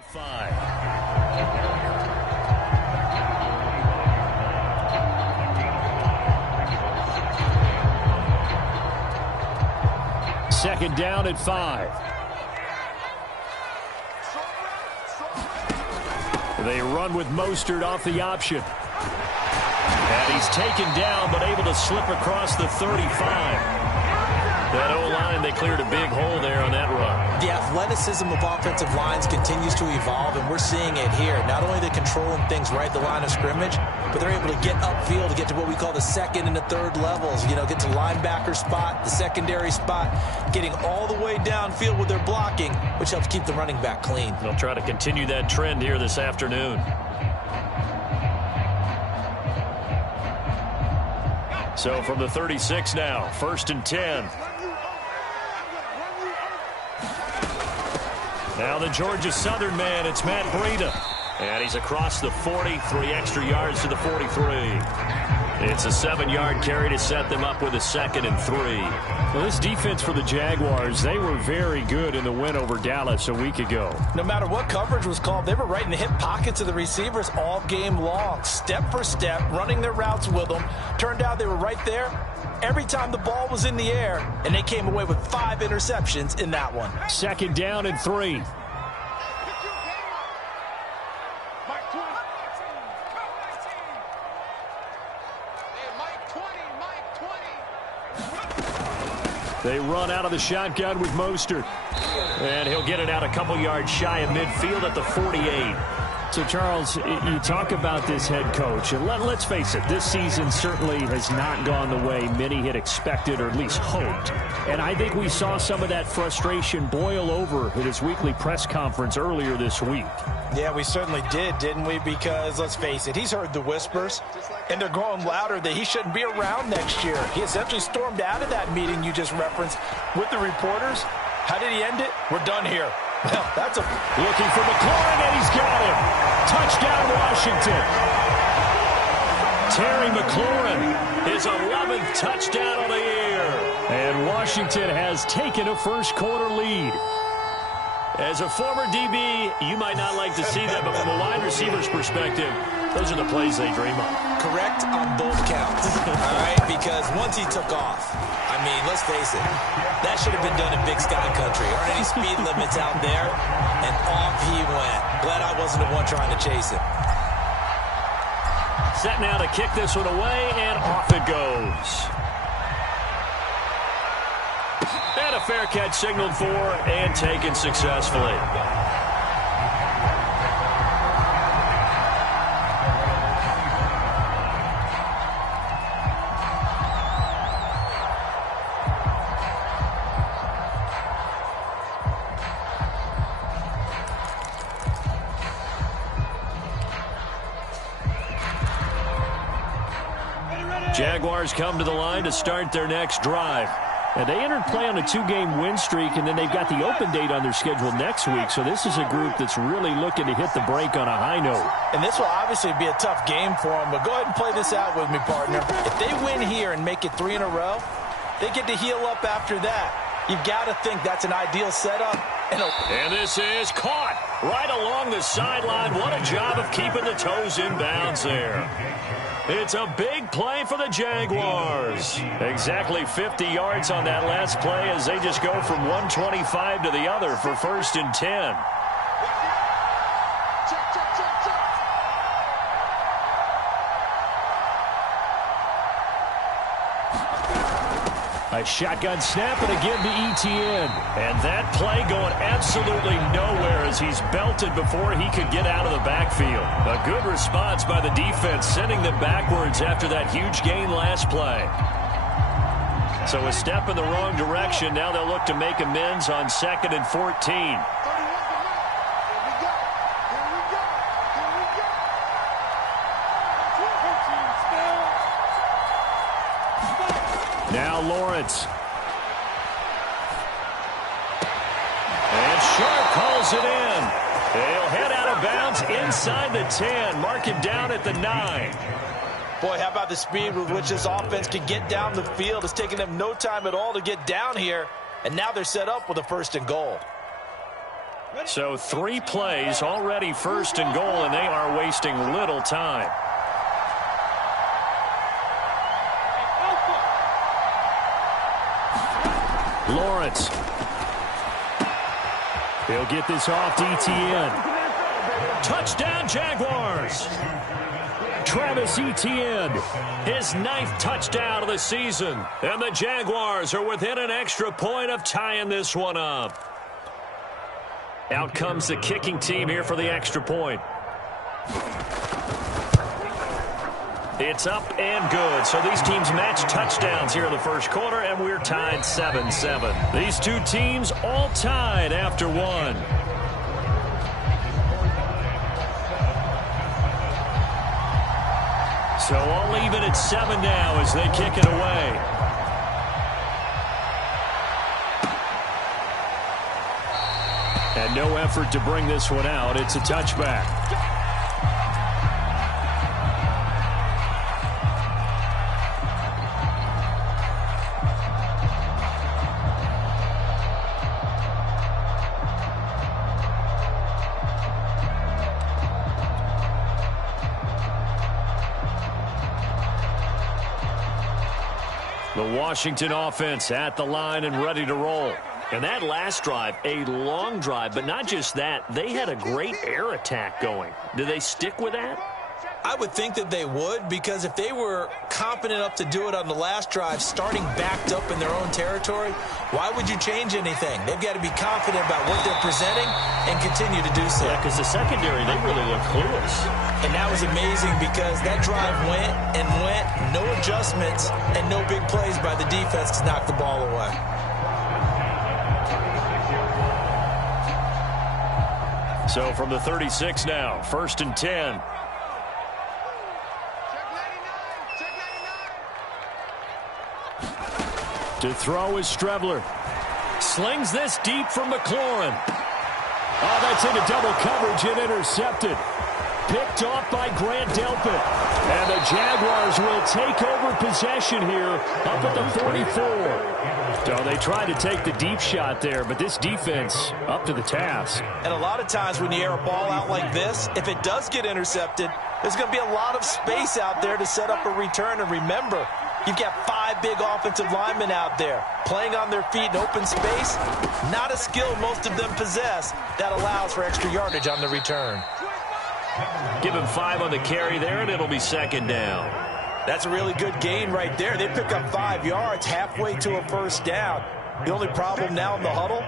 of 5. Second down at 5. They run with Mostert off the option. And he's taken down, but able to slip across the 35. That O-line, they cleared a big hole there on that run. The athleticism of offensive lines continues to evolve, and we're seeing it here. Not only are they controlling things right at the line of scrimmage, but they're able to get upfield to get to what we call the second and the third levels. You know, get to linebacker spot, the secondary spot, getting all the way downfield with their blocking, which helps keep the running back clean. They'll try to continue that trend here this afternoon. So from the 36 now, 1st and 10. Now the Georgia Southern man, it's Matt Breida. And he's across the 40, 3 extra yards to the 43. It's a 7-yard carry to set them up with a 2nd and 3. Well, this defense for the Jaguars, they were very good in the win over Dallas a week ago. No matter what coverage was called, they were right in the hip pockets of the receivers all game long. Step for step, running their routes with them. Turned out they were right there every time the ball was in the air, and they came away with 5 interceptions in that one. 2nd down and 3. They run out of the shotgun with Mostert. And he'll get it out a couple yards shy of midfield at the 48. So, Charles, you talk about this head coach, and let's face it, this season certainly has not gone the way many had expected or at least hoped. And I think we saw some of that frustration boil over at his weekly press conference earlier this week. Yeah, we certainly did, didn't we? Because, let's face it, he's heard the whispers, and they're growing louder that he shouldn't be around next year. He essentially stormed out of that meeting you just referenced with the reporters. How did he end it? We're done here. Well, that's a... Looking for McLaurin, and he's got him. Touchdown, Washington. Terry McLaurin, his 11th touchdown of the year. And Washington has taken a first-quarter lead. As a former DB, you might not like to see that, but from a wide receiver's perspective, those are the plays they dream of. Correct on both counts, all right? Because once he took off, I mean, let's face it, that should have been done in Big Sky Country. Aren't any speed limits out there? And off he went. Glad I wasn't the one trying to chase him. Set now to kick this one away, and off it goes. And a fair catch signaled for and taken successfully. Jaguars come to the line to start their next drive. And they entered play on a 2-game win streak, and then they've got the open date on their schedule next week. So this is a group that's really looking to hit the break on a high note. And this will obviously be a tough game for them, but go ahead and play this out with me, partner. If they win here and make it 3 in a row, they get to heal up after that. You've got to think that's an ideal setup. And this is caught right along the sideline. What a job of keeping the toes in bounds there. It's a big play for the Jaguars. Exactly 50 yards on that last play as they just go from 125 to the other for 1st and 10. A shotgun snap and again to Etienne. And that play going absolutely nowhere as he's belted before he could get out of the backfield. A good response by the defense, sending them backwards after that huge gain last play. So a step in the wrong direction. Now they'll look to make amends on 2nd and 14. Now Lawrence. And Sharp calls it in. They'll head out of bounds inside the 10. Mark him down at the 9. Boy, how about the speed with which this offense can get down the field? It's taking them no time at all to get down here. And now they're set up with a 1st and goal. So 3 plays already, 1st and goal, and they are wasting little time. Lawrence. He'll get this off to Etienne. Touchdown, Jaguars. Travis Etienne, his 9th touchdown of the season. And the Jaguars are within an extra point of tying this one up. Out comes the kicking team here for the extra point. It's up and good. So these teams match touchdowns here in the first quarter, and we're tied 7-7. These two teams all tied after 1. So all even at 7 now as they kick it away. And no effort to bring this one out. It's a touchback. The Washington offense at the line and ready to roll. And that last drive, a long drive, but not just that. They had a great air attack going. Do they stick with that? I would think that they would, because if they were confident enough to do it on the last drive, starting backed up in their own territory, why would you change anything? They've got to be confident about what they're presenting and continue to do so. Yeah, because the secondary, they really look clueless. And that was amazing because that drive went and went, no adjustments, and no big plays by the defense to knock the ball away. So from the 36 now, 1st and 10. To throw is Strebler. Slings this deep from McLaurin. Oh, that's into double coverage and intercepted. Picked off by Grant Delpit. And the Jaguars will take over possession here up at the 44. So they tried to take the deep shot there, but this defense up to the task. And a lot of times when you air a ball out like this, if it does get intercepted, there's going to be a lot of space out there to set up a return. And remember, you've got 5 big offensive linemen out there playing on their feet in open space. Not a skill most of them possess that allows for extra yardage on the return. Give him 5 on the carry there, and it'll be 2nd down. That's a really good gain right there. They pick up 5 yards halfway to a 1st down. The only problem now in the huddle,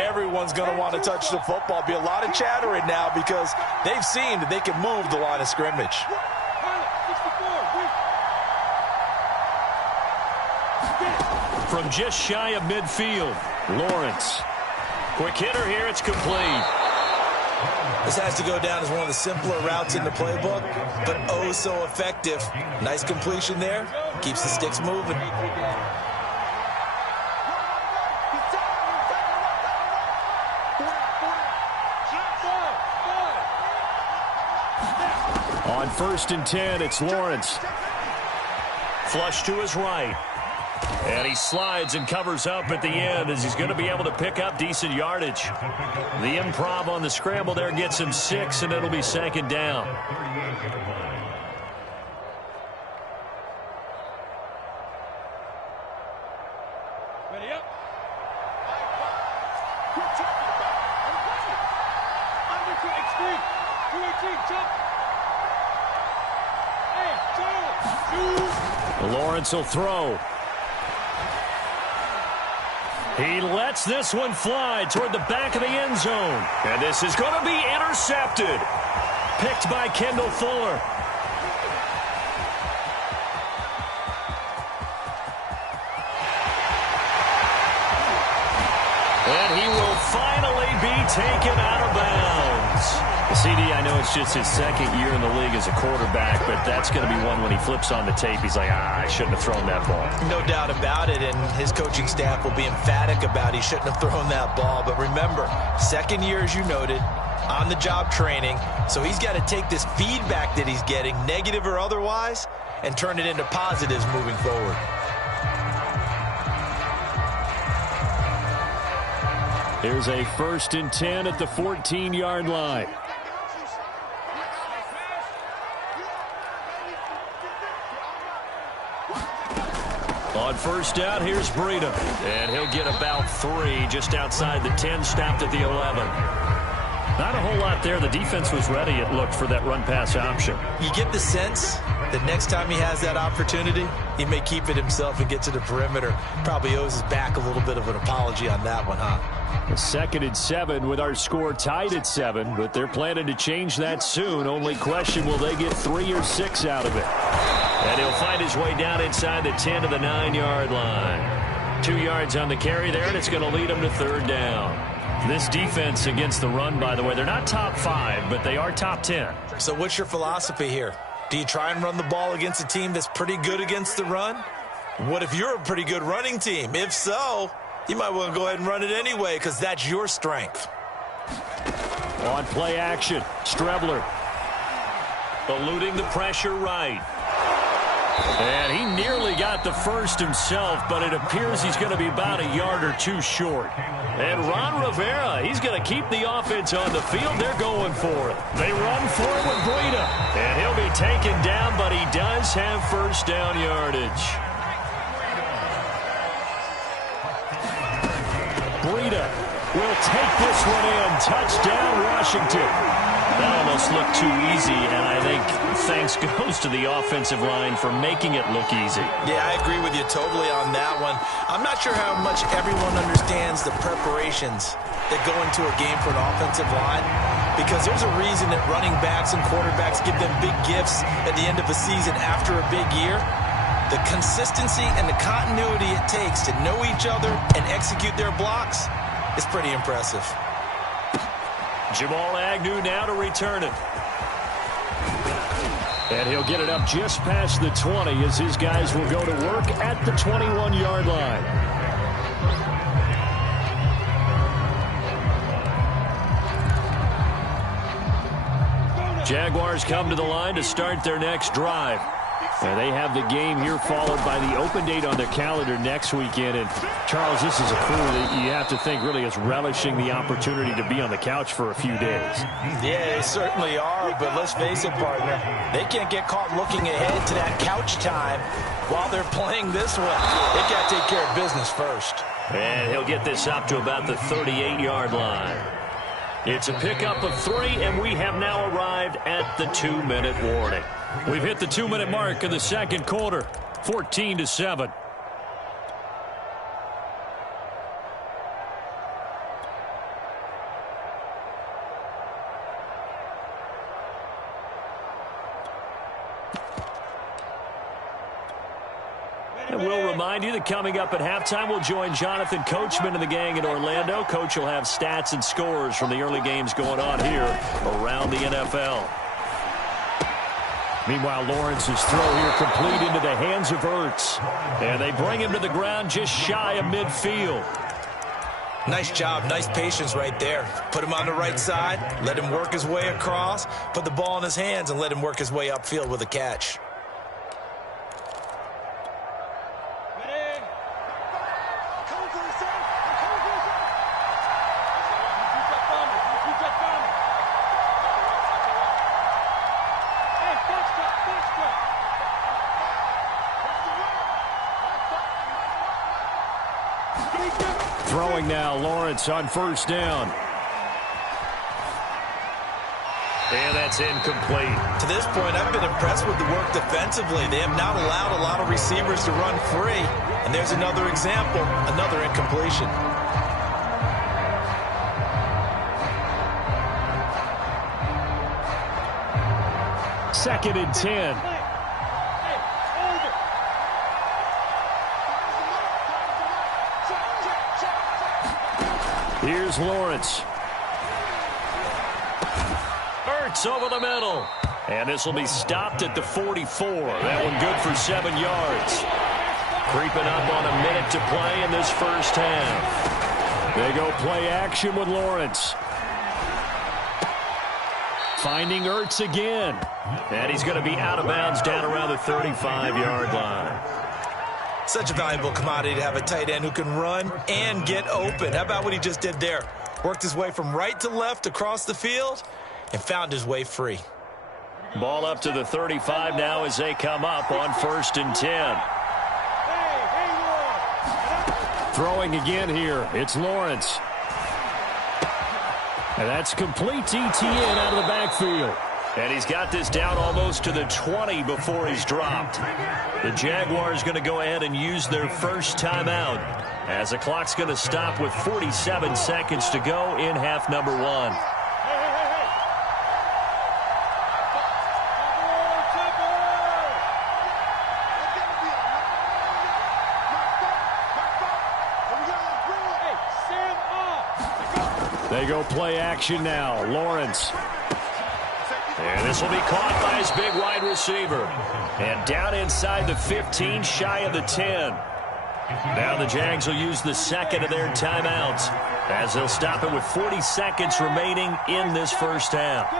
everyone's going to want to touch the football. Be a lot of chattering now because they've seen that they can move the line of scrimmage. From just shy of midfield, Lawrence. Quick hitter here, it's complete. This has to go down as one of the simpler routes in the playbook, but oh so effective. Nice completion there. Keeps the sticks moving. On 1st and 10, it's Lawrence. Flush to his right. And he slides and covers up at the end as he's going to be able to pick up decent yardage. The improv on the scramble there gets him 6, and it'll be 2nd down. Ready up. Under to extreme. 218, jump. Hey, Lawrence will throw. He lets this one fly toward the back of the end zone. And this is going to be intercepted. Picked by Kendall Fuller. And he will finally be taken out of bounds. CD, I know it's just his 2nd year in the league as a quarterback, but that's going to be one when he flips on the tape. He's like, I shouldn't have thrown that ball. No doubt about it, and his coaching staff will be emphatic about he shouldn't have thrown that ball. But remember, 2nd year, as you noted, on-the-job training. So he's got to take this feedback that he's getting, negative or otherwise, and turn it into positives moving forward. Here's a 1st and 10 at the 14-yard line. On 1st down, here's Breida. And he'll get about 3 just outside the 10, stopped at the 11. Not a whole lot there. The defense was ready, it looked, for that run-pass option. You get the sense that next time he has that opportunity, he may keep it himself and get to the perimeter. Probably owes his back a little bit of an apology on that one, huh? A 2nd and 7 with our score tied at 7, but they're planning to change that soon. Only question, will they get 3 or 6 out of it? And he'll find his way down inside the 10 to the 9-yard line. 2 yards on the carry there, and it's going to lead him to 3rd down. This defense against the run, by the way, they're not top 5, but they are top 10. So what's your philosophy here? Do you try and run the ball against a team that's pretty good against the run? What if you're a pretty good running team? If so, you might want to go ahead and run it anyway because that's your strength. On play action, Strebler eluding the pressure right. And he nearly got the first himself, but it appears he's going to be about a yard or 2 short. And Ron Rivera, he's going to keep the offense on the field. They're going for it. They run for it with Breida. And he'll be taken down, but he does have 1st down yardage. Breida will take this one in. Touchdown, Washington. That almost looked too easy, and I think thanks goes to the offensive line for making it look easy. Yeah, I agree with you totally on that one. I'm not sure how much everyone understands the preparations that go into a game for an offensive line, because there's a reason that running backs and quarterbacks give them big gifts at the end of a season after a big year. The consistency and the continuity it takes to know each other and execute their blocks is pretty impressive. Jamal Agnew now to return it. And he'll get it up just past the 20 as his guys will go to work at the 21-yard line. Jaguars come to the line to start their next drive. And they have the game here followed by the open date on their calendar next weekend. And, Charles, this is a crew that you have to think really is relishing the opportunity to be on the couch for a few days. Yeah, they certainly are, but let's face it, partner. They can't get caught looking ahead to that couch time while they're playing this one. They got to take care of business first. And he'll get this up to about the 38-yard line. It's a pickup of 3, and we have now arrived at the 2-minute warning. We've hit the 2-minute mark in the 2nd quarter, 14-7. And we'll remind you that coming up at halftime, we'll join Jonathan Coachman and the gang in Orlando. Coach will have stats and scores from the early games going on here around the NFL. Meanwhile, Lawrence's throw here complete into the hands of Ertz. And they bring him to the ground just shy of midfield. Nice job, nice patience right there. Put him on the right side, let him work his way across, put the ball in his hands, and let him work his way upfield with a catch. Throwing now, Lawrence on 1st down. And that's incomplete. To this point, I've been impressed with the work defensively. They have not allowed a lot of receivers to run free. And there's another example, another incompletion. Second and 10. Here's Lawrence. Ertz over the middle. And this will be stopped at the 44. That one good for 7 yards. Creeping up on a minute to play in this first half. They go play action with Lawrence. Finding Ertz again. And he's going to be out of bounds down around the 35-yard line. Such a valuable commodity to have a tight end who can run and get open. How about what he just did there? Worked his way from right to left across the field and found his way free. Ball up to the 35 now as they come up on 1st and 10. Throwing again here. It's Lawrence. And that's complete to Etienne out of the backfield. And he's got this down almost to the 20 before he's dropped. The Jaguars going to go ahead and use their first timeout as the clock's going to stop with 47 seconds to go in half number 1. They go play action now. Lawrence. And this will be caught by his big wide receiver. And down inside the 15, shy of the 10. Now the Jags will use the second of their timeouts as they'll stop it with 40 seconds remaining in this first half.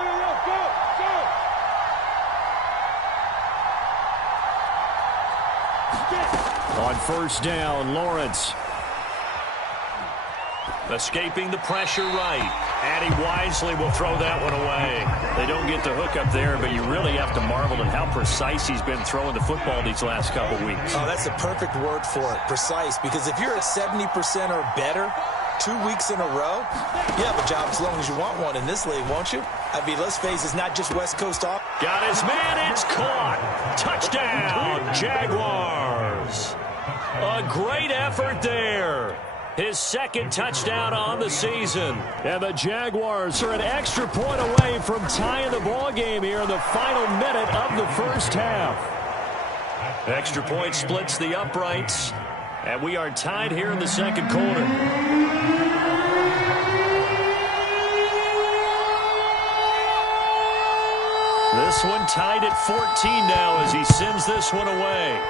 On 1st down, Lawrence. Escaping the pressure right. And he wisely will throw that one away. They don't get the hook up there, but you really have to marvel at how precise he's been throwing the football these last couple weeks. Oh, that's the perfect word for it, precise. Because if you're at 70% or better 2 weeks in a row, you have a job as long as you want one in this league, won't you? I mean, let's face it, it's not just West Coast off. Got his man, it's caught. Touchdown, Jaguars. A great effort there. His second touchdown on the season. And the Jaguars are an extra point away from tying the ball game here in the final minute of the first half. Extra point splits the uprights. And we are tied here in the second quarter. This one tied at 14 now as he sends this one away.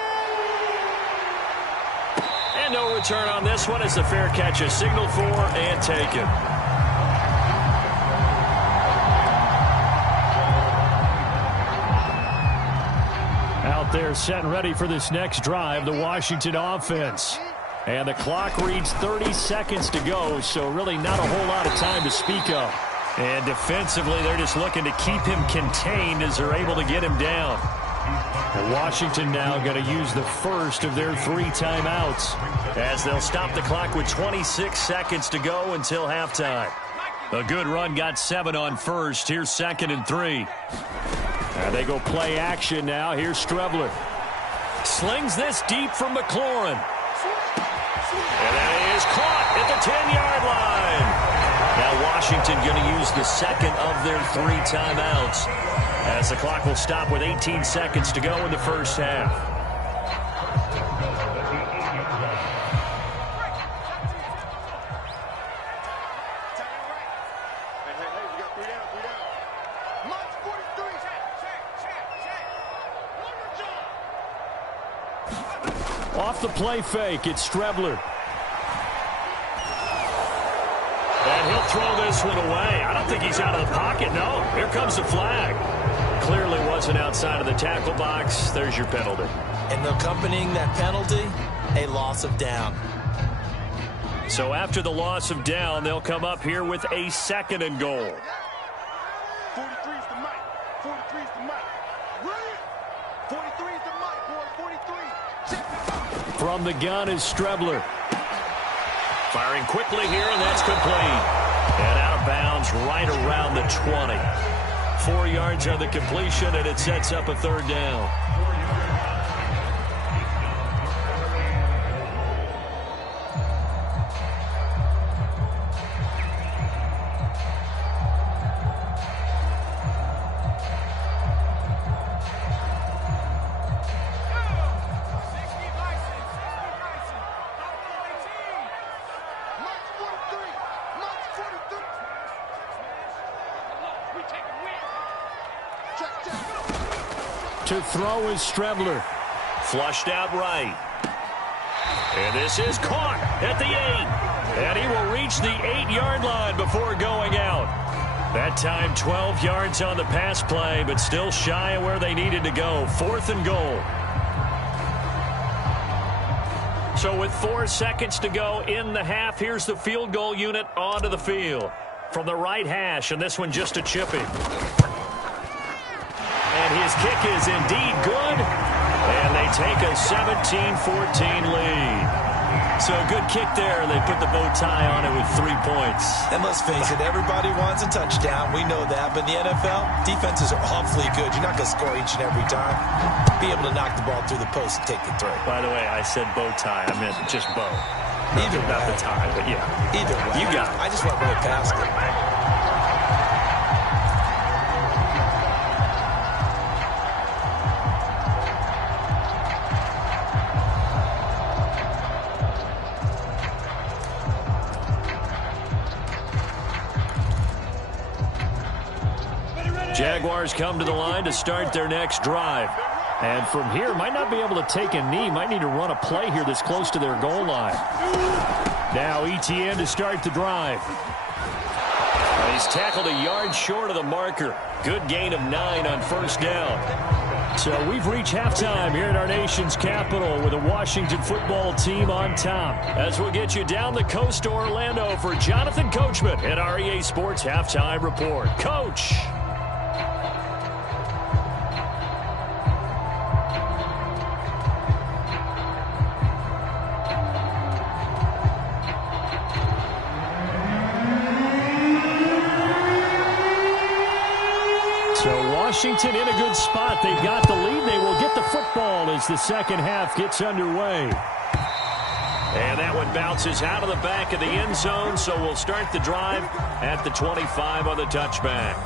And no return on this one as the fair catch is signaled for and taken. Out there set and ready for this next drive, the Washington offense. And the clock reads 30 seconds to go, so really not a whole lot of time to speak of. And defensively, they're just looking to keep him contained as they're able to get him down. Washington now going to use the first of their 3 timeouts as they'll stop the clock with 26 seconds to go until halftime. A good run got 7 on 1st. Here's 2nd and 3. And they go play action now. Here's Strebler. Slings this deep from McLaurin. And that is caught at the 10-yard line. Now Washington going to use the second of their 3 timeouts as the clock will stop with 18 seconds to go in the first half. Off the play fake, it's Strebler. And he'll throw this one away. I don't think he's out of the pocket, no. Here comes the flag. Clearly wasn't outside of the tackle box. There's your penalty. And accompanying that penalty, a loss of down. So after the loss of down, they'll come up here with a 2nd and goal. 43's the mic. 43's the mic. Right? 43's the mic, boy. 43. From the gun is Strebler. Firing quickly here, and that's complete. And out of bounds right around the 20. 4 yards on the completion, and it sets up a 3rd down. To throw is Strebler. Flushed out right. And this is caught at the 8. And he will reach the 8-yard line before going out. That time 12 yards on the pass play, but still shy of where they needed to go. 4th and goal. So with 4 seconds to go in the half, here's the field goal unit onto the field. From the right hash, and this one just a chipping. And his kick is indeed good. And they take a 17-14 lead. So a good kick there. They put the bow tie on it with 3 points. And let's face it, everybody wants a touchdown. We know that. But in the NFL, defenses are awfully good. You're not going to score each and every time. Be able to knock the ball through the post and take the throw. By the way, I said bow tie. I meant just bow. Either way. Not the tie, but yeah. Either way. You got it. I just went right past it. Jaguars come to the line to start their next drive. And from here, might not be able to take a knee. Might need to run a play here that's close to their goal line. Now ETN to start the drive. And he's tackled a yard short of the marker. Good gain of 9 on first down. So we've reached halftime here in our nation's capital with a Washington football team on top. As we'll get you down the coast to Orlando for Jonathan Coachman at REA Sports Halftime Report. Coach. Washington in a good spot. They've got the lead. They will get the football as the second half gets underway. And that one bounces out of the back of the end zone, so we'll start the drive at the 25 on the touchback.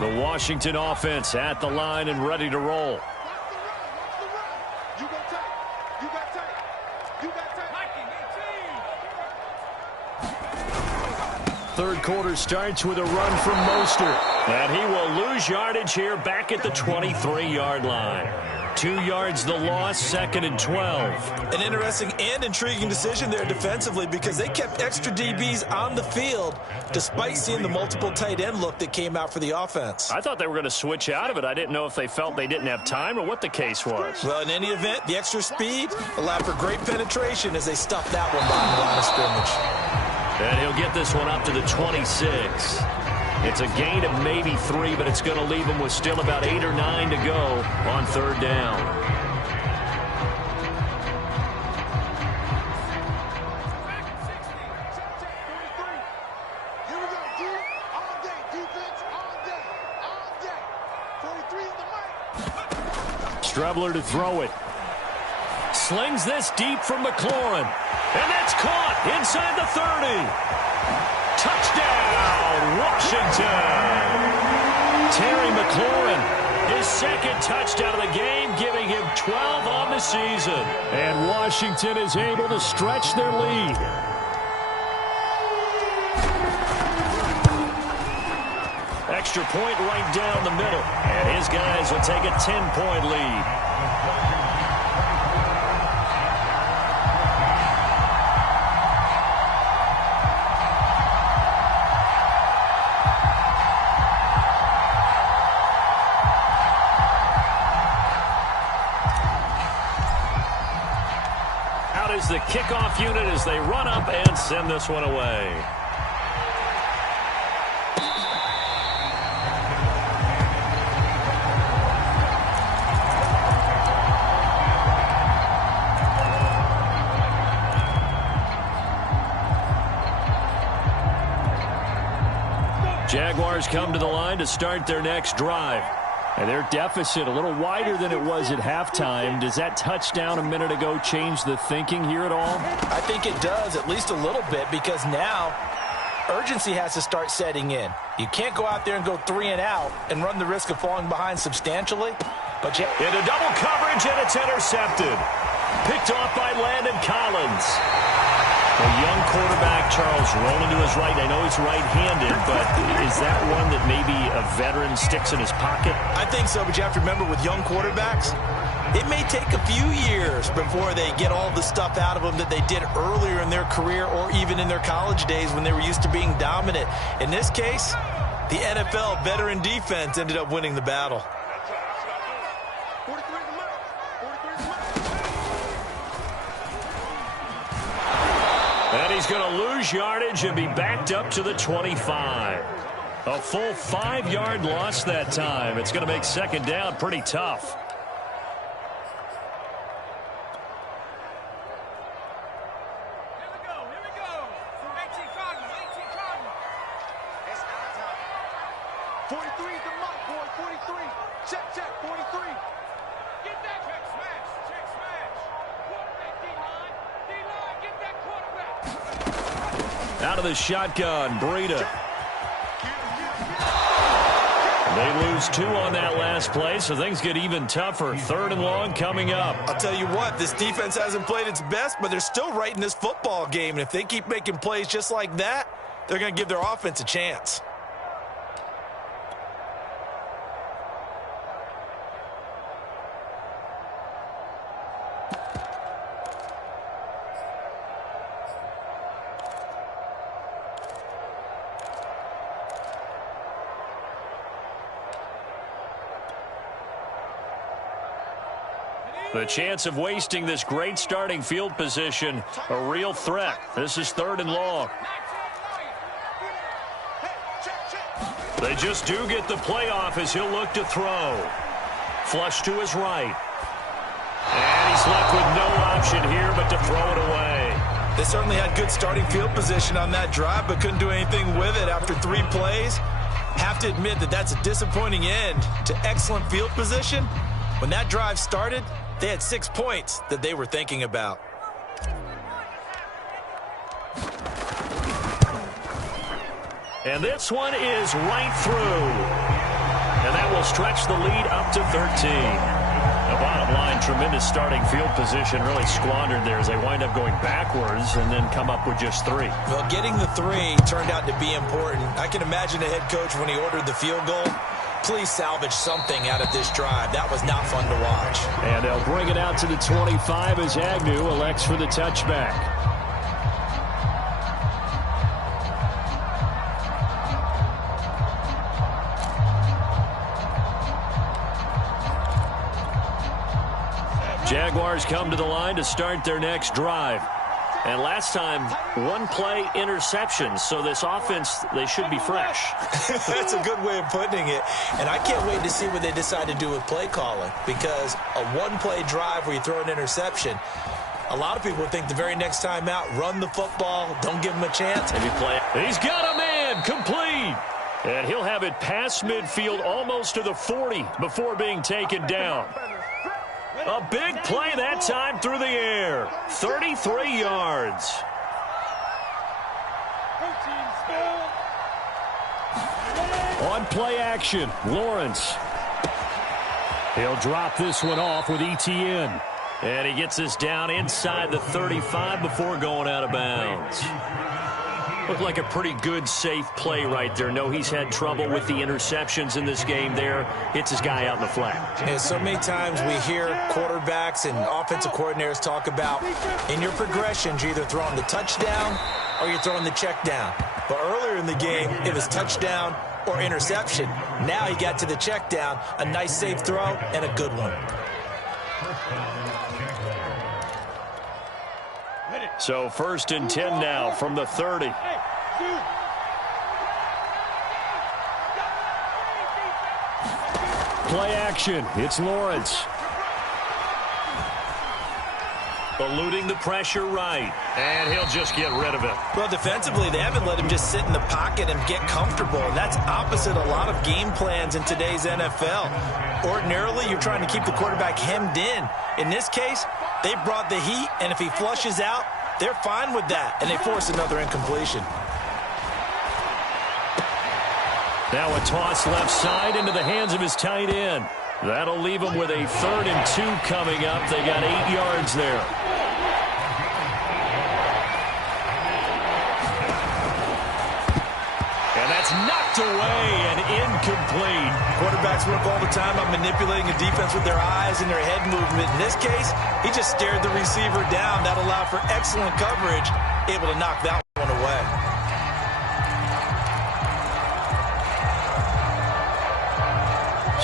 The Washington offense at the line and ready to roll. Third quarter starts with a run from Mostert. And he will lose yardage here back at the 23-yard line. 2 yards the loss, 2nd and 12. An interesting and intriguing decision there defensively because they kept extra DBs on the field despite seeing the multiple tight end look that came out for the offense. I thought they were going to switch out of it. I didn't know if they felt they didn't have time or what the case was. Well, in any event, the extra speed allowed for great penetration as they stuffed that one behind the line of scrimmage. And he'll get this one up to the 26. It's a gain of maybe 3, but it's going to leave him with still about 8 or 9 to go on third down. Strebler to throw it. Slings this deep from McLaurin. And that's caught inside the 30. Touchdown, Washington. Terry McLaurin, his second touchdown of the game, giving him 12 on the season. And Washington is able to stretch their lead. Extra point right down the middle. And his guys will take a 10-point lead. Is the kickoff unit as they run up and send this one away. Jaguars come to the line to start their next drive. And their deficit a little wider than it was at halftime. Does that touchdown a minute ago change the thinking here at all? I think it does, at least a little bit, because now urgency has to start setting in. You can't go out there and go 3 and out and run the risk of falling behind substantially. But into double coverage, and it's intercepted. Picked off by Landon Collins. A young quarterback, Charles, rolling to his right. I know he's right-handed, but is that one that maybe a veteran sticks in his pocket? I think so, but you have to remember with young quarterbacks, It may take a few years before they get all the stuff out of them that they did earlier in their career or even in their college days when they were used to being dominant. In this case, the NFL veteran defense ended up winning the battle. And he's going to lose yardage and be backed up to the 25. A full 5-yard loss that time. It's going to make second down pretty tough. Out of the shotgun, Breida. They lose 2 on that last play, so things get even tougher. 3rd and long coming up. I'll tell you what, this defense hasn't played its best, but they're still right in this football game. And if they keep making plays just like that, they're going to give their offense a chance. The chance of wasting this great starting field position, a real threat. This is 3rd and long. They just do get the playoff as he'll look to throw. Flush to his right. And he's left with no option here but to throw it away. They certainly had good starting field position on that drive, but couldn't do anything with it after 3 plays. Have to admit that that's a disappointing end to excellent field position. When that drive started, they had 6 points that they were thinking about. And this one is right through. And that will stretch the lead up to 13. The bottom line, tremendous starting field position, really squandered there as they wind up going backwards and then come up with just 3. Well, getting the 3 turned out to be important. I can imagine the head coach when he ordered the field goal. Please salvage something out of this drive. That was not fun to watch. And they'll bring it out to the 25 as Agnew elects for the touchback. Jaguars come to the line to start their next drive. And last time, 1-play interception. So this offense, they should be fresh. That's a good way of putting it. And I can't wait to see what they decide to do with play calling. Because a 1-play drive where you throw an interception, a lot of people think the very next time out, run the football, don't give them a chance. Maybe play. He's got a man, complete. And he'll have it past midfield almost to the 40 before being taken down. A big play that time through the air. 33 yards. On play action, Lawrence. He'll drop this one off with ETN. And he gets this down inside the 35 before going out of bounds. Looked like a pretty good, safe play right there. No, he's had trouble with the interceptions in this game there. Hits his guy out in the flat. Yeah, so many times we hear quarterbacks and offensive coordinators talk about in your progressions, you're either throwing the touchdown or you're throwing the check down. But earlier in the game, it was touchdown or interception. Now he got to the check down, a nice safe throw, and a good one. So 1st and 10 now from the 30. Play action, it's Lawrence. Eluding the pressure right. And he'll just get rid of it. Well, defensively, they haven't let him just sit in the pocket and get comfortable. And that's opposite a lot of game plans in today's NFL. Ordinarily, you're trying to keep the quarterback hemmed in. In this case, they brought the heat, and if he flushes out, they're fine with that, and they force another incompletion. Now a toss left side into the hands of his tight end. That'll leave him with a 3rd and 2 coming up. They got 8 yards there. And that That's knocked away and incomplete. Quarterbacks work all the time on manipulating a defense with their eyes and their head movement. In this case, he just stared the receiver down. That allowed for excellent coverage, able to knock that one away.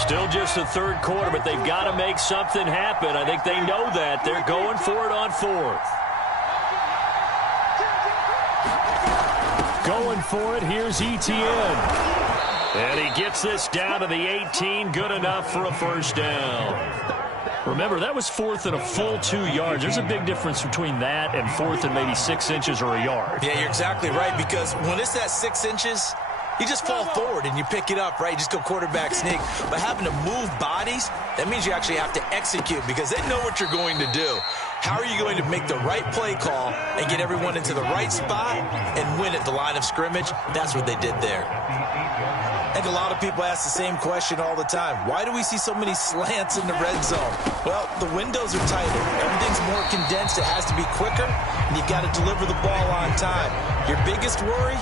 Still just the third quarter, but they've got to make something happen. I think they know that. They're going for it on fourth. Going for it, here's Etienne. And he gets this down to the 18, good enough for a first down. Remember, that was fourth and a full 2 yards. There's a big difference between that and fourth and maybe 6 inches or a yard. Yeah, you're exactly right, because when it's that 6 inches, you just fall forward and you pick it up, right? You just go quarterback sneak. But having to move bodies, that means you actually have to execute because they know what you're going to do. How are you going to make the right play call and get everyone into the right spot and win at the line of scrimmage? That's what they did there. I think a lot of people ask the same question all the time. Why do we see so many slants in the red zone? Well, the windows are tighter. Everything's more condensed. It has to be quicker, and you've got to deliver the ball on time. Your biggest worry?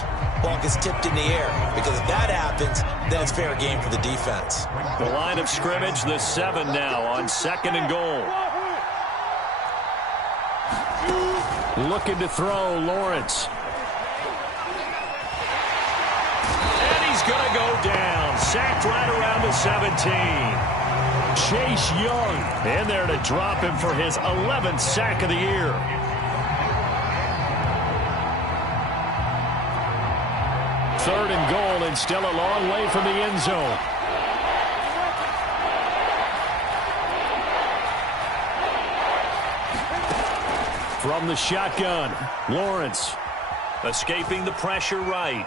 Ball gets tipped in the air, because if that happens, then it's fair game for the defense. The line of scrimmage, the 7 now on 2nd and goal. Looking to throw, Lawrence. And he's going to go down. Sacked right around the 17. Chase Young in there to drop him for his 11th sack of the year. Third and goal, and still a long way from the end zone. From the shotgun, Lawrence. Escaping the pressure right.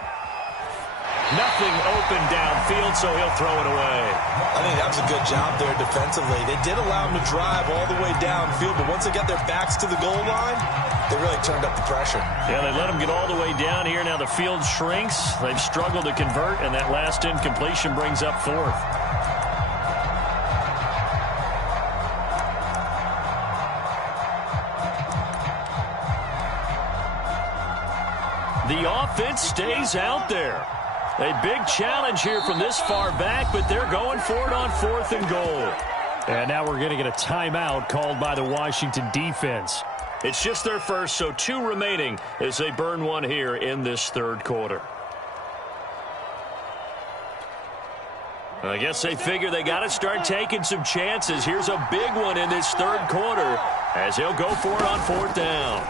Nothing open downfield, so he'll throw it away. I think that was a good job there defensively. They did allow him to drive all the way downfield, but once they got their backs to the goal line, they really turned up the pressure. Yeah, they let him get all the way down here. Now the field shrinks. They've struggled to convert, and that last incompletion brings up fourth. The offense stays out there. A big challenge here from this far back, but they're going for it on 4th and goal. And now we're going to get a timeout called by the Washington defense. It's just their first, so 2 remaining as they burn one here in this third quarter. I guess they figure they got to start taking some chances. Here's a big one in this third quarter as he'll go for it on 4th down.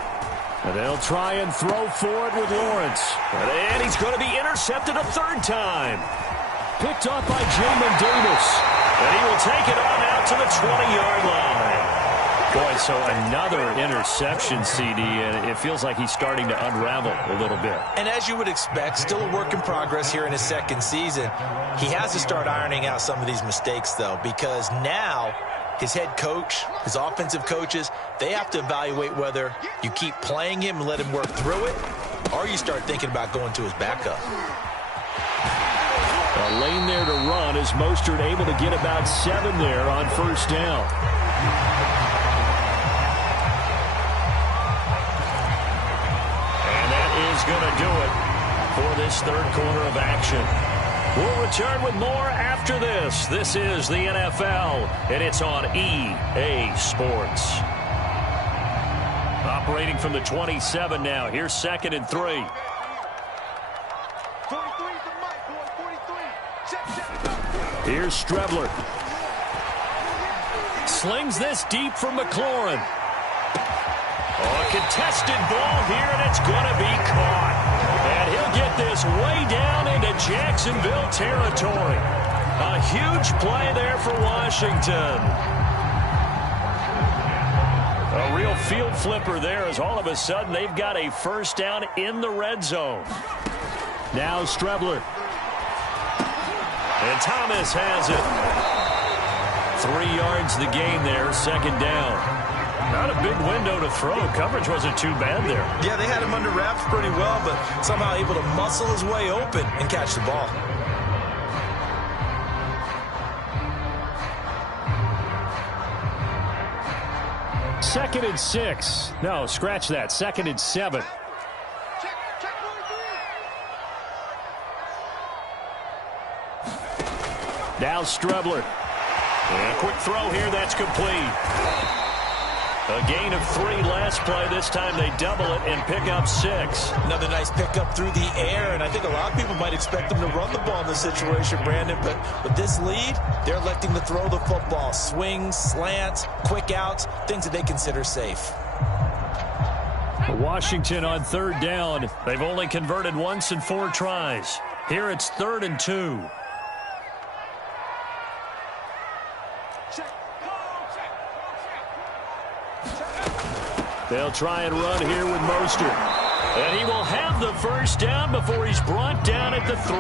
And they'll try and throw for it with Lawrence. And he's going to be intercepted a 3rd time. Picked off by Jamin Davis. And he will take it on out to the 20-yard line. Boy, so another interception, CD, and it feels like he's starting to unravel a little bit. And as you would expect, still a work in progress here in his 2nd season. He has to start ironing out some of these mistakes, though, because now his head coach, his offensive coaches, they have to evaluate whether you keep playing him and let him work through it, or you start thinking about going to his backup. A lane there to run as Mostert able to get about 7 there on 1st down. And that is going to do it for this third quarter of action. We'll return with more after this. This is the NFL, and it's on EA Sports. Operating from the 27 now. Here's 2nd and 3. 43 is the mic, boy. 43. Here's Strebler. Slings this deep from McLaurin. Oh, a contested ball here, and it's going to be caught. And he'll get this way down into Jacksonville territory. A huge play there for Washington. A real field flipper there as all of a sudden they've got a first down in the red zone. Now Strebler. And Thomas has it. 3 yards the gain there, 2nd down. Not a big window to throw. Coverage wasn't too bad there. Yeah, they had him under wraps pretty well, but somehow able to muscle his way open and catch the ball. Second and 6. No, scratch that. 2nd and 7. Now Strebler. And a quick throw here, that's complete. A gain of 3 last play. This time they double it and pick up 6. Another nice pickup through the air, and I think a lot of people might expect them to run the ball in this situation, Brandon, but with this lead, they're electing to throw the football. Swings, slants, quick outs, things that they consider safe. Washington on 3rd down. They've only converted once in 4 tries. Here it's 3rd and 2. They'll try and run here with Mostert. And he will have the first down before he's brought down at the 3.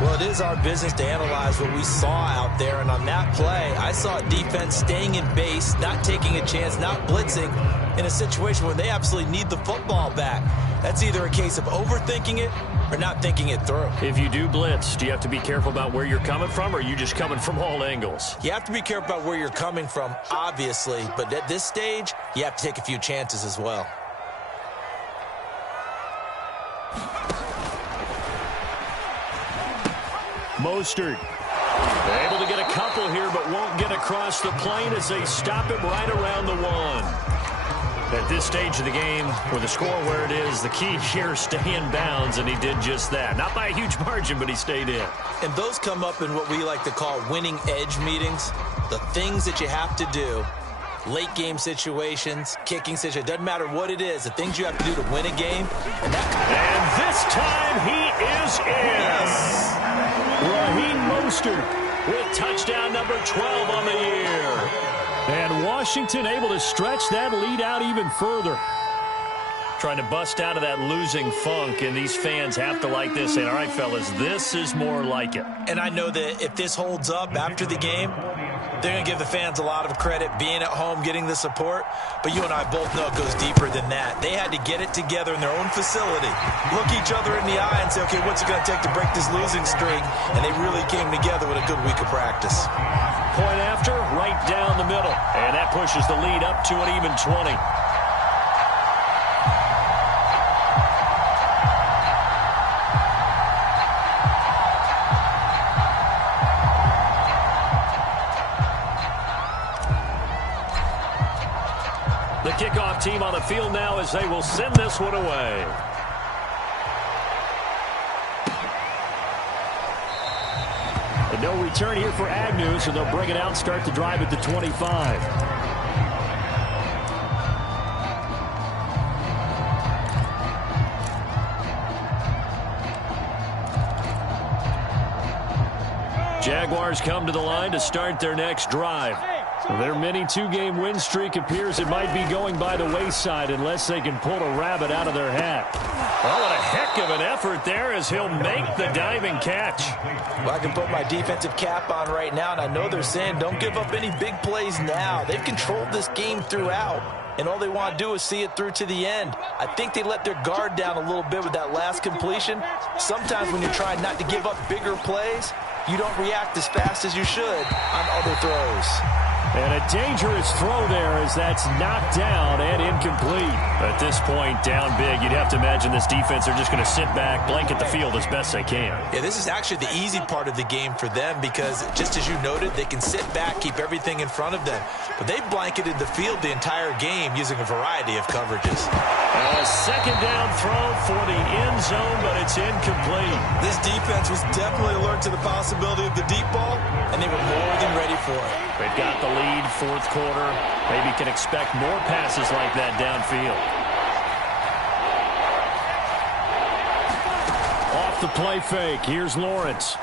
Well, it is our business to analyze what we saw out there, and on that play, I saw a defense staying in base, not taking a chance, not blitzing, in a situation where they absolutely need the football back. That's either a case of overthinking it or not thinking it through. If you do blitz, do you have to be careful about where you're coming from, or are you just coming from all angles? You have to be careful about where you're coming from, obviously, but at this stage, you have to take a few chances as well. Mostert. Able to get a couple here, but won't get across the plane as they stop him right around the 1. At this stage of the game, with the score where it is, the key here, stay in bounds, and he did just that. Not by a huge margin, but he stayed in. And those come up in what we like to call winning edge meetings. The things that you have to do, late game situations, kicking situations, doesn't matter what it is, the things you have to do to win a game. And this time he is in. Yes. Raheem Mostert With touchdown number 12 on the year. And Washington able to stretch that lead out even further. Trying to bust out of that losing funk, and these fans have to like this. And all right, fellas, this is more like it. And I know that if this holds up after the game, they're going to give the fans a lot of credit being at home, getting the support. But you and I both know it goes deeper than that. They had to get it together in their own facility, look each other in the eye and say, okay, what's it going to take to break this losing streak? And they really came together with a good week of practice. Point after, right down the middle. And that pushes the lead up to an even 20. The kickoff team on the field now as they will send this one away. And no return here for Agnew, so they'll bring it out and start the drive at the 25. Jaguars come to the line to start their next drive. Their mini two-game win streak appears it might be going by the wayside unless they can pull a rabbit out of their hat. Oh, what a heck of an effort there as he'll make the diving catch. Well, I can put my defensive cap on right now, and I know they're saying don't give up any big plays now. They've controlled this game throughout, and all they want to do is see it through to the end. I think they let their guard down a little bit with that last completion. Sometimes when you're trying not to give up bigger plays, you don't react as fast as you should on other throws. And a dangerous throw there as that's knocked down and incomplete. At this point, down big, you'd have to imagine this defense are just going to sit back, blanket the field as best they can. Yeah, this is actually the easy part of the game for them because, just as you noted, they can sit back, keep everything in front of them. But they blanketed the field the entire game using a variety of coverages. A second down throw for the end zone, but it's incomplete. This defense was definitely alert to the possibility of the deep ball, and they were more than ready for it. They've got the lead, fourth quarter. Maybe can expect more passes like that downfield. Off the play fake, here's Lawrence.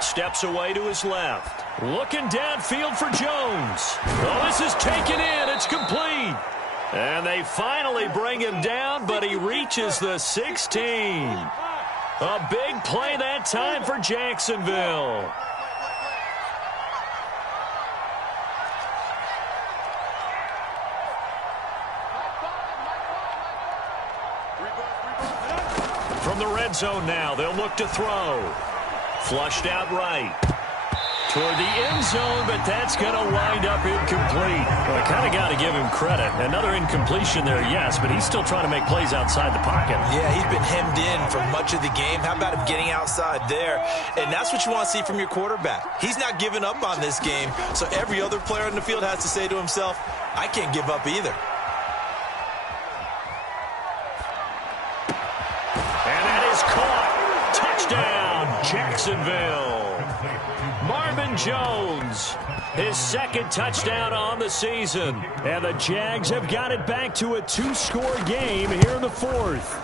Steps away to his left. Looking downfield for Jones. Oh, this is taken in. It's complete. And they finally bring him down, but he reaches the 16. A big play that time for Jacksonville. From the red zone now, they'll look to throw. Flushed out right. toward the end zone, but that's going to wind up incomplete. Well, I kind of got to give him credit. Another incompletion there, yes, but he's still trying to make plays outside the pocket. Yeah, he's been hemmed in for much of the game. How about him getting outside there? And that's what you want to see from your quarterback. He's not giving up on this game, so every other player on the field has to say to himself, I can't give up either. And that is caught. Touchdown, Jacksonville. Marvin Jones, his second touchdown on the season. And the Jags have got it back to a 2-score game here in the fourth.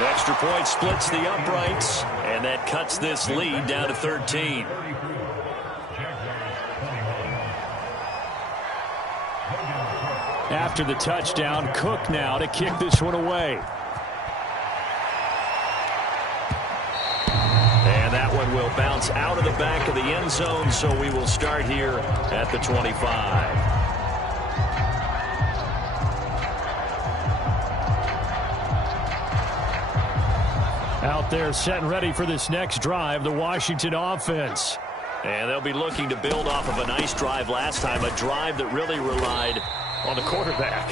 Extra point splits the uprights, and that cuts this lead down to 13. After the touchdown, Cook now to kick this one away. And that one will bounce out of the back of the end zone, so we will start here at the 25. Out there set and ready for this next drive, the Washington offense. And they'll be looking to build off of a nice drive last time, a drive that really relied on the quarterback.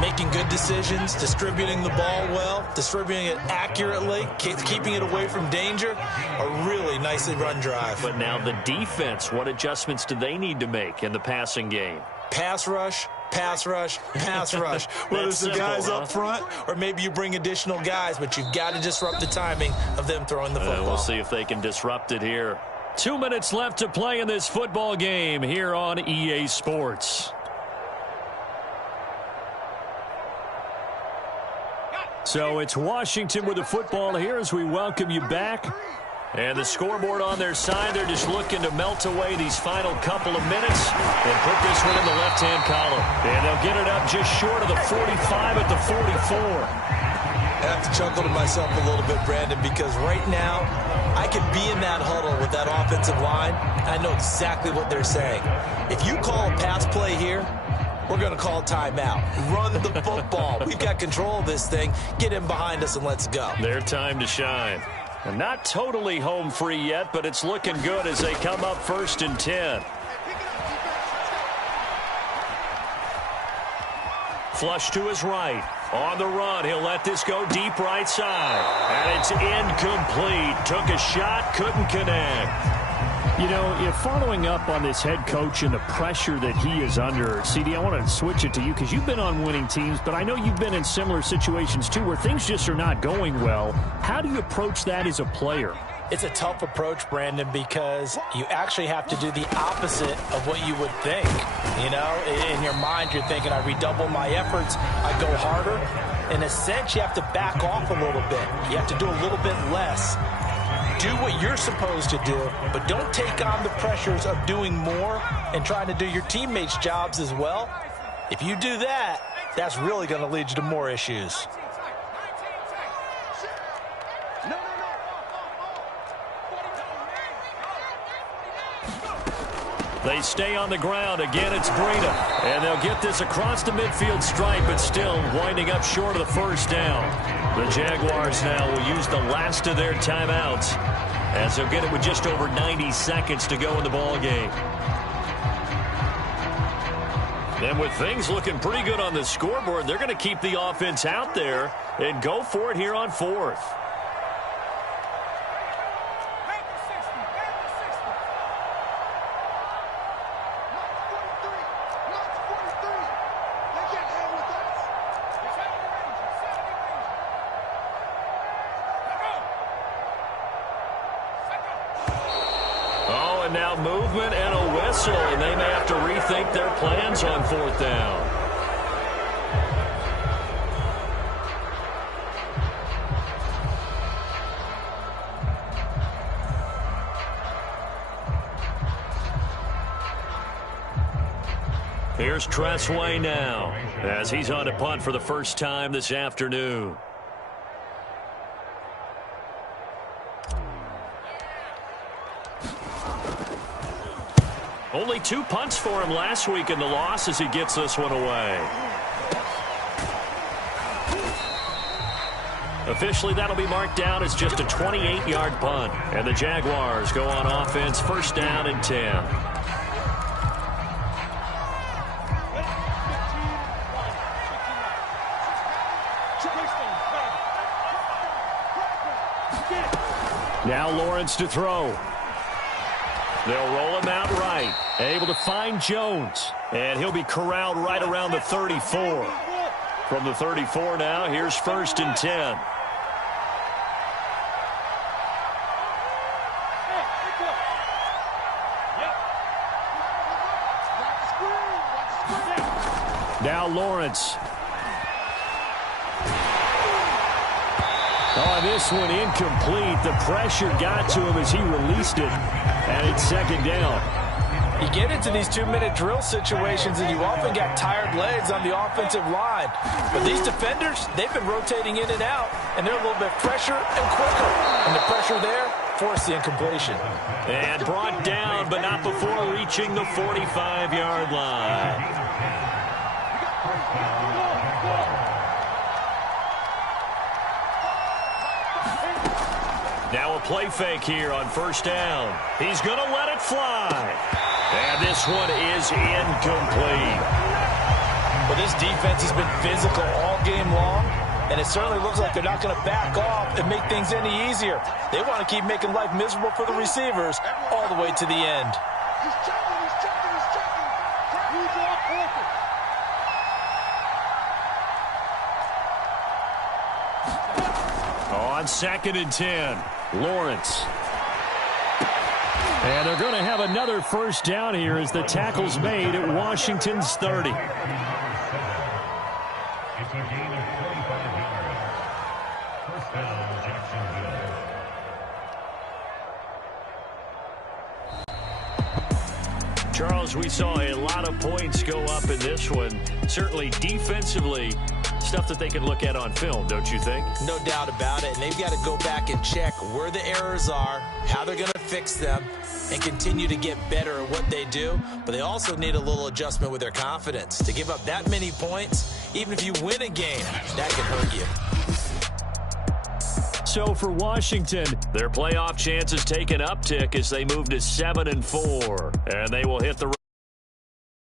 Making good decisions, distributing the ball well, distributing it accurately, keeping it away from danger. A really nicely run drive. But now the defense, what adjustments do they need to make in the passing game? Pass rush, pass rush, pass rush. Whether it's the guys up front or maybe you bring additional guys, but you've got to disrupt the timing of them throwing the football. We'll see if they can disrupt it here. 2 minutes left to play in this football game here on EA Sports. So it's Washington with the football here as we welcome you back. And the scoreboard on their side, they're just looking to melt away these final couple of minutes and put this one in the left-hand column. And they'll get it up just short of the 45 at the 44. I have to chuckle to myself a little bit, Brandon, because right now I could be in that huddle with that offensive line. I know exactly what they're saying. If you call a pass play here, we're going to call timeout. Run the football. We've got control of this thing. Get in behind us and let's go. Their time to shine. And not totally home free yet, but it's looking good as they come up 1st and 10. Flush to his right. On the run, he'll let this go deep right side. And it's incomplete. Took a shot, couldn't connect. You know, if following up on this head coach and the pressure that he is under, CD, I want to switch it to you because you've been on winning teams, but I know you've been in similar situations too where things just are not going well. How do you approach that as a player? It's a tough approach, Brandon, because you actually have to do the opposite of what you would think. You know, in your mind, you're thinking, I redouble my efforts, I go harder. In a sense, you have to back off a little bit. You have to do a little bit less. Do what you're supposed to do, but don't take on the pressures of doing more and trying to do your teammates' jobs as well. If you do that, that's really going to lead you to more issues. They stay on the ground. Again, it's Breida. And they'll get this across the midfield stripe, but still winding up short of the first down. The Jaguars now will use the last of their timeouts as they'll get it with just over 90 seconds to go in the ball game. And with things looking pretty good on the scoreboard, they're going to keep the offense out there and go for it here on 4th. And now movement and a whistle, and they may have to rethink their plans on 4th down. Here's Tressway now as he's on to punt for the first time this afternoon. Only 2 punts for him last week in the loss as he gets this one away. Officially, that'll be marked down as just a 28-yard punt. And the Jaguars go on offense, first down and 10. Now Lawrence to throw. They'll roll him out right. Able to find Jones. And he'll be corralled right around the 34. From the 34 now, here's first and 10. Now Lawrence. Oh, this one incomplete. The pressure got to him as he released it. And it's second down. You get into these 2-minute drill situations and you often got tired legs on the offensive line. But these defenders, they've been rotating in and out, and they're a little bit fresher and quicker. And the pressure there forced the incompletion. And brought down, but not before reaching the 45-yard line. Now a play fake here on first down. He's going to let it fly. And this one is incomplete. Well, this defense has been physical all game long, and it certainly looks like they're not going to back off and make things any easier. They want to keep making life miserable for the receivers all the way to the end. He's checking. Read off perfect. On second and 10, Lawrence. And they're going to have another first down here as the tackle's made at Washington's 30. It's a gain of 45 yards. First down, Jacksonville. Charles, we saw a lot of points go up in this one. Certainly defensively, stuff that they can look at on film, don't you think? No doubt about it. And they've got to go back and check where the errors are, how they're going to fix them, and continue to get better at what they do. But they also need a little adjustment with their confidence. To give up that many points, even if you win a game, that can hurt you. So for Washington, their playoff chances take an uptick as they move to 7-4. And they will hit the